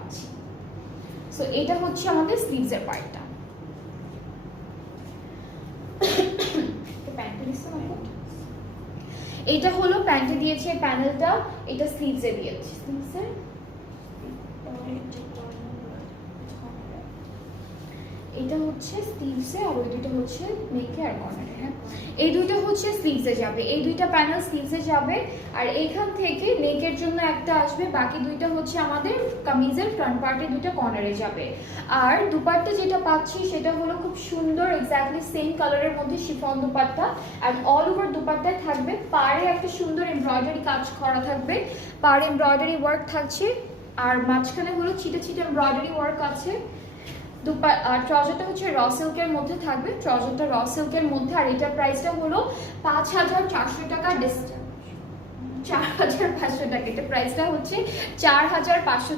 পাচ্ছি। সো এটা হচ্ছে আমাদের স্লিভসের পার্টটা। এটা হলো প্যান্টে দিয়েছে প্যানেলটা, এটা স্লিভসে দিয়েছে। স্লিভসের এটা হচ্ছে স্লিভসে আর ওই দুটো হচ্ছে নেকে আর কর্নারে। হ্যাঁ, এই দুটো হচ্ছে স্লিভসে যাবে, এই দুইটা প্যানেল স্লিভসে যাবে, আর এইখান থেকে নেকের জন্য একটা আসবে, বাকি দুইটা হচ্ছে আমাদের কামিজের ফ্রন্ট পার্টে দুটো কর্নারে যাবে। আর দুপাট্টা যেটা পাচ্ছি সেটা হলো খুব সুন্দর এক্স্যাক্টলি সেম কালারের মধ্যে শিফন দুপাট্টা, আর অল ওভার দুপাট্টায় থাকবে পাড়ে একটা সুন্দর এমব্রয়ডারি কাজ করা থাকবে, পাড়ে এমব্রয়ডারি ওয়ার্ক থাকছে, আর মাঝখানে হলো ছিটে ছিটে এমব্রয়ডারি ওয়ার্ক আছে। ট্রাউজারটা হচ্ছে র সিল্কের মধ্যে থাকবে, ট্রাউজারটা র সিল্কের মধ্যে, আর এটার প্রাইসটা হলো 5,400 টাকা, 4,500 টাকা। এটা প্রাইসটা হচ্ছে 4,500